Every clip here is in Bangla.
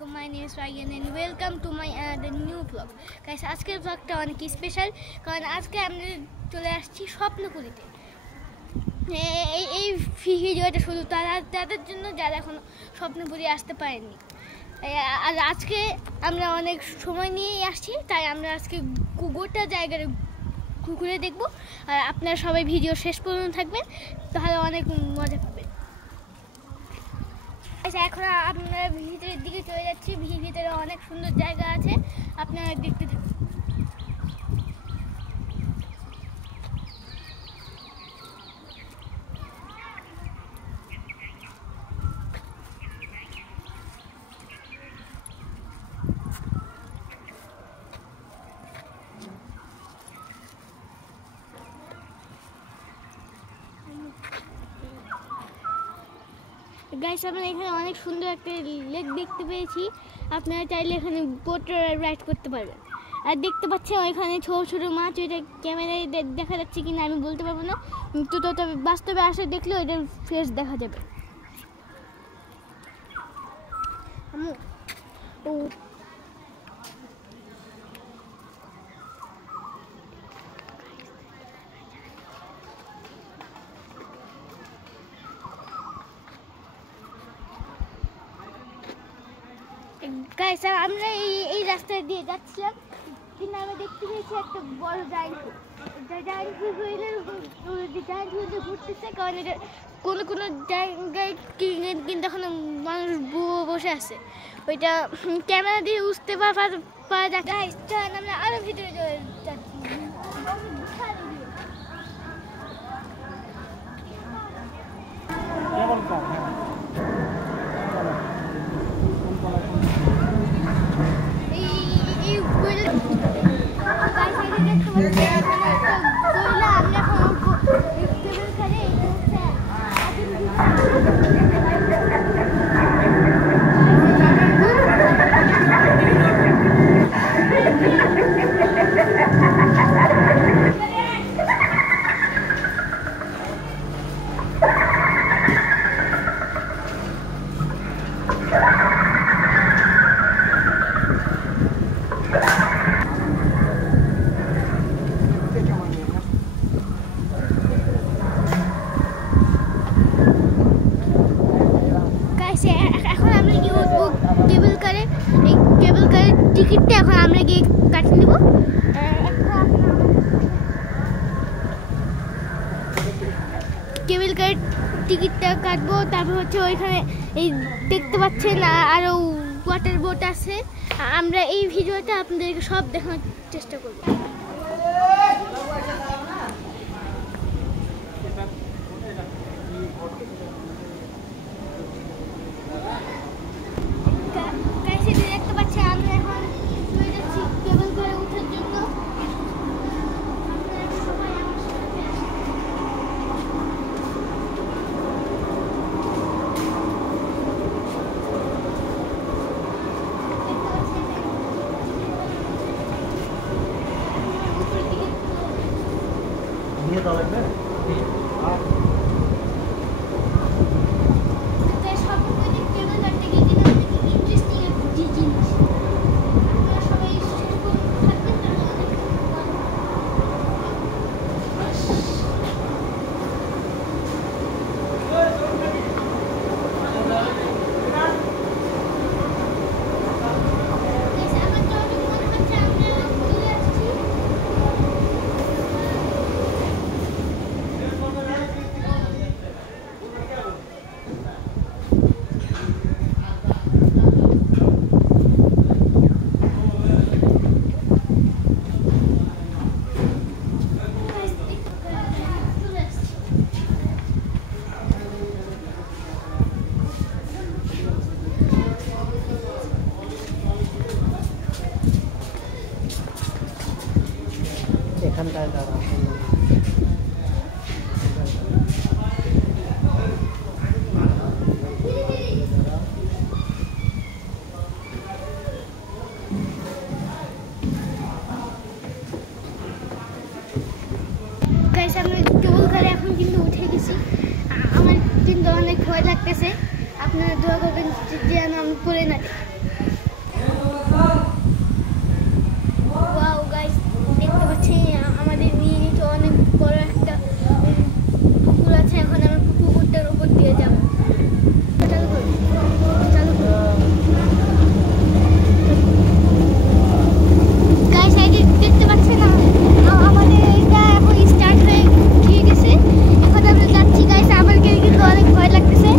My name is Ryan and welcome to my the new vlog. Guys, আজকের vlogটা অনেক স্পেশাল কারণ আজকে আমরা চলে আসছি স্বপ্নপুরীতে। এই ভিডিওটা শুধু তাদের জন্য যারা এখন স্বপ্নপুরী আসতে পারেননি। আর আজকে আমরা অনেক সময় নিয়ে আসছি, তাই আমরা আজকে গোটা জায়গায় ঘুরে দেখব। আর আপনারা সবাই ভিডিও শেষ পর্যন্ত থাকবেন, তাহলে অনেক মজা পাবেন। এখন আপনারা ভিতরের দিকে চলে যাচ্ছি। ভিতরে অনেক সুন্দর জায়গা আছে, আপনারা দেখতে থাকুন। গাইস, আমরা এখানে অনেক সুন্দর একটা লেক দেখতে পেয়েছি। আপনারা চাইলে এখানে বোট রাইড করতে পারবেন। আর দেখতে পাচ্ছেন ওইখানে ছোট ছোট মাছ, ওইটা ক্যামেরায় দেখা যাচ্ছে কিনা আমি বলতে পারবো না, তো তবে বাস্তবে আসে দেখলে ওইটার ফেস দেখা যাবে। ও গাইস, আমরা এই রাস্তা দিয়ে যাচ্ছিলাম, কিন্তু আমরা দেখতে পেয়েছি একটা বড় জায়ান্ট হুইল ঘুরতেছে। কারণ এটা কোনো জায়গায় কিন্তু এখন মানুষ বসে আছে, ওইটা ক্যামেরা দিয়ে বুঝতে পারা যায়। গাইস, আমরা আরো ভিতরে যাচ্ছি। এখন আমরা গিয়ে উঠবো কেবল কারে। এই কেবল কারের টিকিটটা এখন আমরা গিয়ে কাটিয়ে নেব। কেবল কারের টিকিটটা কাটবো, তারপর হচ্ছে ওইখানে এই দেখতে পাচ্ছেন আরও ওয়াটার বোট আছে। আমরা এই ভিডিওটা আপনাদেরকে সব দেখানোর চেষ্টা করবো। দেখতে পাচ্ছি আমরা এখন চলে যাচ্ছি কেবল কারে ওঠার জন্য। নিয়ে তো লাগবে। এখানটায় দাঁড়া। গাইস, আমরা কেবল কারে এখন কিন্তু উঠে গেছি। আমার কিন্তু অনেক ভয় লাগতেছে, আপনারা দোয়া করবেন যেন আমি পড়ে না যাই। ওয়াও গাইস, দেখতে পাচ্ছি আমাদের নিয়ে তো অনেক বড় একটা পুকুর আছে। এখন আমরা পুকুরটার উপর দিয়ে যাব। চালু করো, চালু করো। গাইস এই যে দেখতে পাচ্ছেন না, আমাদের এটা এখন স্টার্ট হয়ে গেছে। এখন আমরা যাচ্ছি গাইস। আমার কিন্তু অনেক ভয় লাগতেছে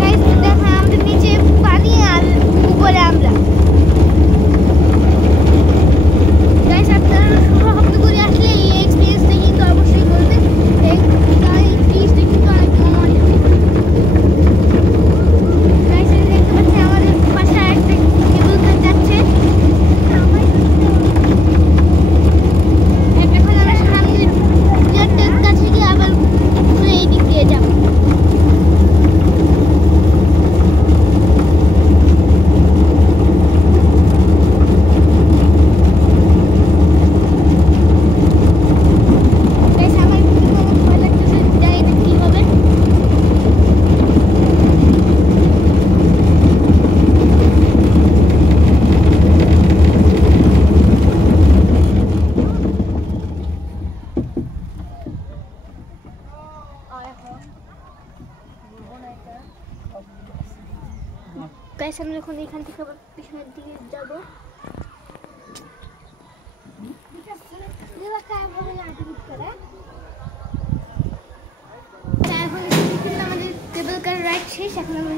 গাইস। দেখেন আমাদের নিচে পানি আর উপরে আমরা। গাইস আপনারা শব্দ করে আসলে এই এক্সপেরিয়েন্সটা কিন্তু অবশ্যই করবেন। এই জিনিসটা কিন্তু অনেক মজা। গাইস দেখতে পাচ্ছেন আমাদের পাশে একটা কেবল কার যাচ্ছে। এখন আমরা সামনে প্লেটের কাছে গিয়ে আবার ঘুরে এই দিক দিয়ে যাবো। গাইস আমার কিন্তু অনেক ভয় লাগতেছে, জানি না কি হবে। গাইস আমরা এখন এখান থেকে আবার পিছনের দিকে যাবো। এখন আমাদের কেবল কার রাইড শেষ। এখন আমরা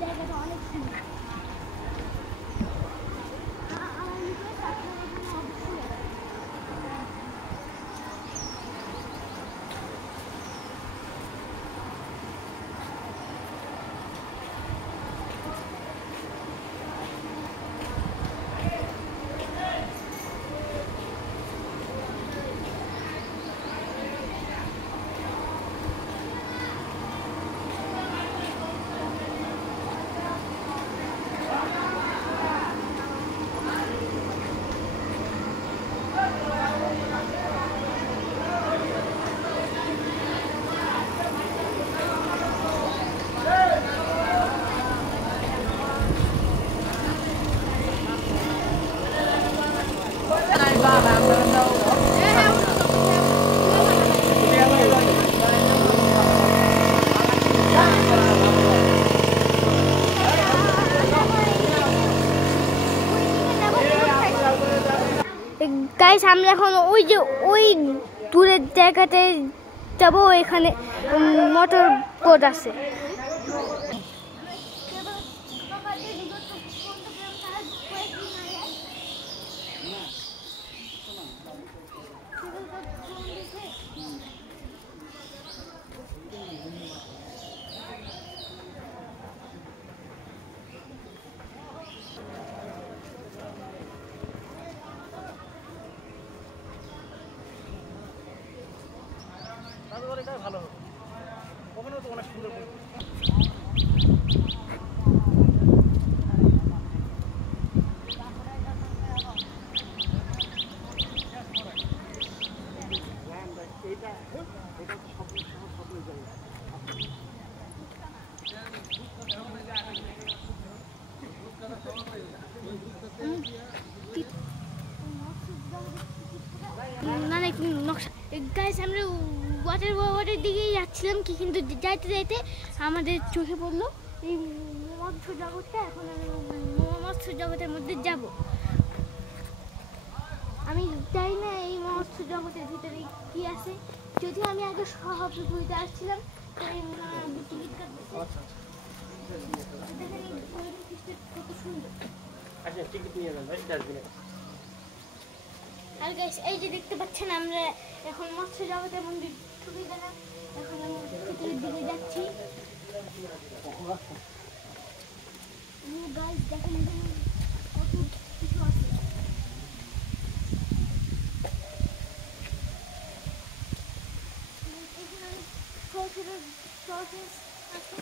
জায়গাটা অনেক সুন্দর। গাইস আমরা এখন ওই দূরের জায়গাতে যাব। এখানে মোটর বোট আছে। ভালো হবে, ওখানে তো অনেক সুন্দর। গাইস আমরা ওয়াটার দিকেই যাচ্ছিলাম কি, কিন্তু যাইতে যাইতে আমাদের চোখে পড়লো এই মৎস্য জগৎটা। এখন আমি মৎস্য জগতের মধ্যে যাব। আমি জানি না এই মৎস্য জগতের ভিতরে কি আছে। যদিও আমি আগে সহজে ঘুরতে আসছিলাম, টিকিট কাটতেছে। দেখেন এই কত সুন্দর। আচ্ছা টিকিট নিয়ে যান ভাই ডাস্টবিনে। আর গাইস এই যে দেখতে পাচ্ছেন আমরা এখন মৎস্য জগতে মন্দির ঢুকে গেলাম। এখন আমি ভিতরের দিকে যাচ্ছি। গাইস দেখেন এখানে কত কিছু আছে। এখানে ছোট ছোট সসেস আছে।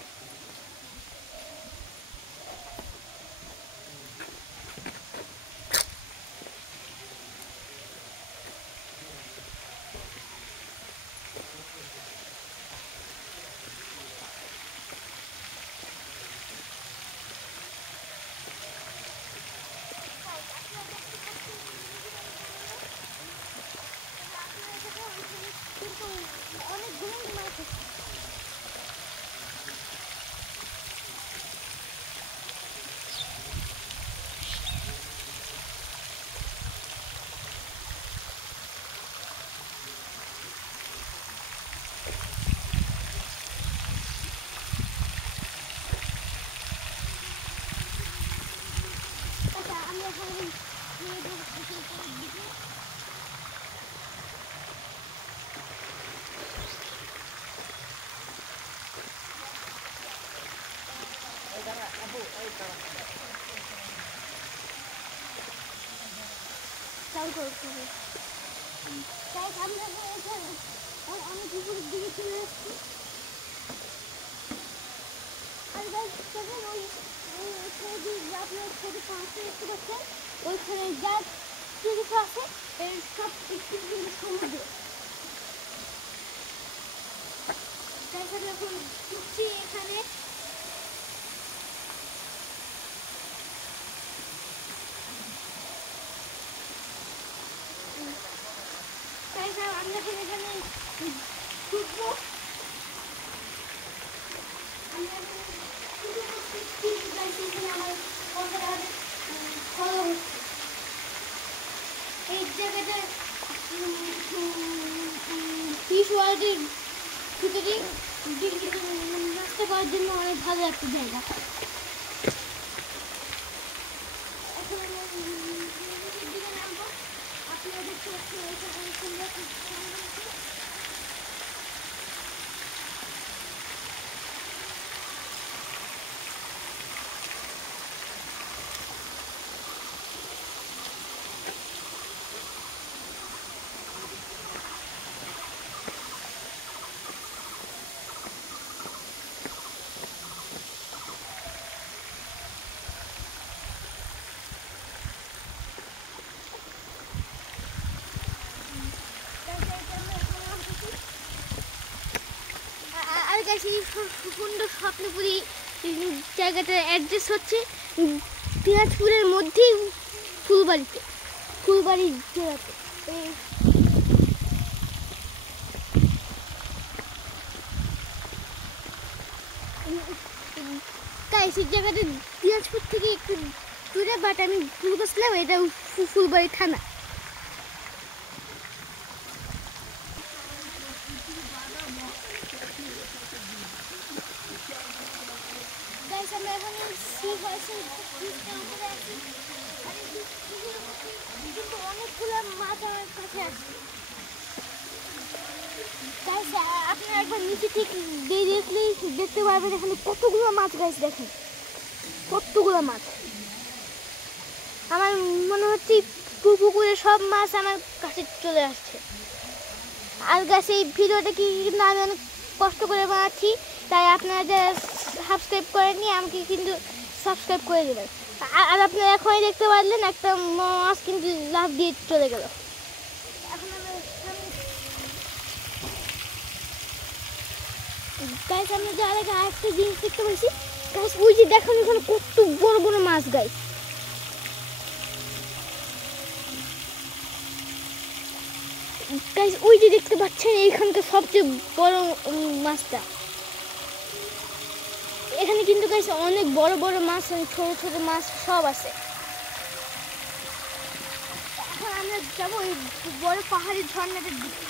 কিন্তু অনেকগুলো মাছ আছে। আচ্ছা আমি এখন চাল করতে হবে। তাই আমরা এখানে অনেক উপরের দিকে চলে আসছি। আর গাইস দেখেন ওইখানে যে আপনার ছোট পাঁচটা দেখতে পাচ্ছেন ওইখানে যা কিছু আছে সব একটু কিন্তু সমুদ্র। তাই আমরা এখন ঢুকছি এখানে। তাই আমরা এখন এখানে ঢুকবো। এই জায়গাটা ফিশ ওয়ার্ল্ডের ভিতরে নাস্তা করার জন্য অনেক ভালো একটা জায়গা। এখন দিকে নামবো। আপনারা দেখতে পাচ্ছেন অনেক সুন্দর। আর গাইস এই সুন্দর স্বপ্নপুরী জায়গাটা অ্যাড্রেস হচ্ছে দিনাজপুরের মধ্যেই ফুলবাড়ি জেলাতে। গাইস এই জায়গাটা দিনাজপুর থেকে একটু দূরে, বাট আমি ভুল করছিলাম, এটা ফুলবাড়ি থানা। গাইস আমরা এখন সি ভার্সের উপরে আছি। কিন্তু অনেকগুলো মাছ আমার কাছে আছে। গাইস আপনারা একবার নিচে ঠিক দেখলেই দেখতে পারবেন এখানে কতগুলো মাছ। গাইস দেখেন কতগুলো মাছ। আমার মনে হচ্ছে পুকুরে সব মাছ আমার কাছে চলে আসছে। আর গাইস এই ভিডিওটা কিন্তু আমি অনেক কষ্ট করে বানাচ্ছি, তাই আপনারা যারা সাবস্ক্রাইব করেননি আমাকে কিন্তু সাবস্ক্রাইব করে দেবেন। আর আপনারা এখনই দেখতে পারলেন একটা মাছ কিন্তু লাফ দিয়ে চলে গেল। এখন গাইস আমরা যাওয়ার আগে আরেকটা জিনিস দেখতে পাচ্ছি। গাইস ওই যে দেখুন এখানে কত বড় বড় মাছ। গাইস গাইস ওই যে দেখতে পাচ্ছেন এইখানকার সবচেয়ে বড় মাছটা। এখানে কিন্তু গাইস অনেক বড় বড় মাছ, ছোট ছোট মাছ সব আছে। এখন আমরা যাবো ওই বড় পাহাড়ি ঝর্ণাটার দিকে।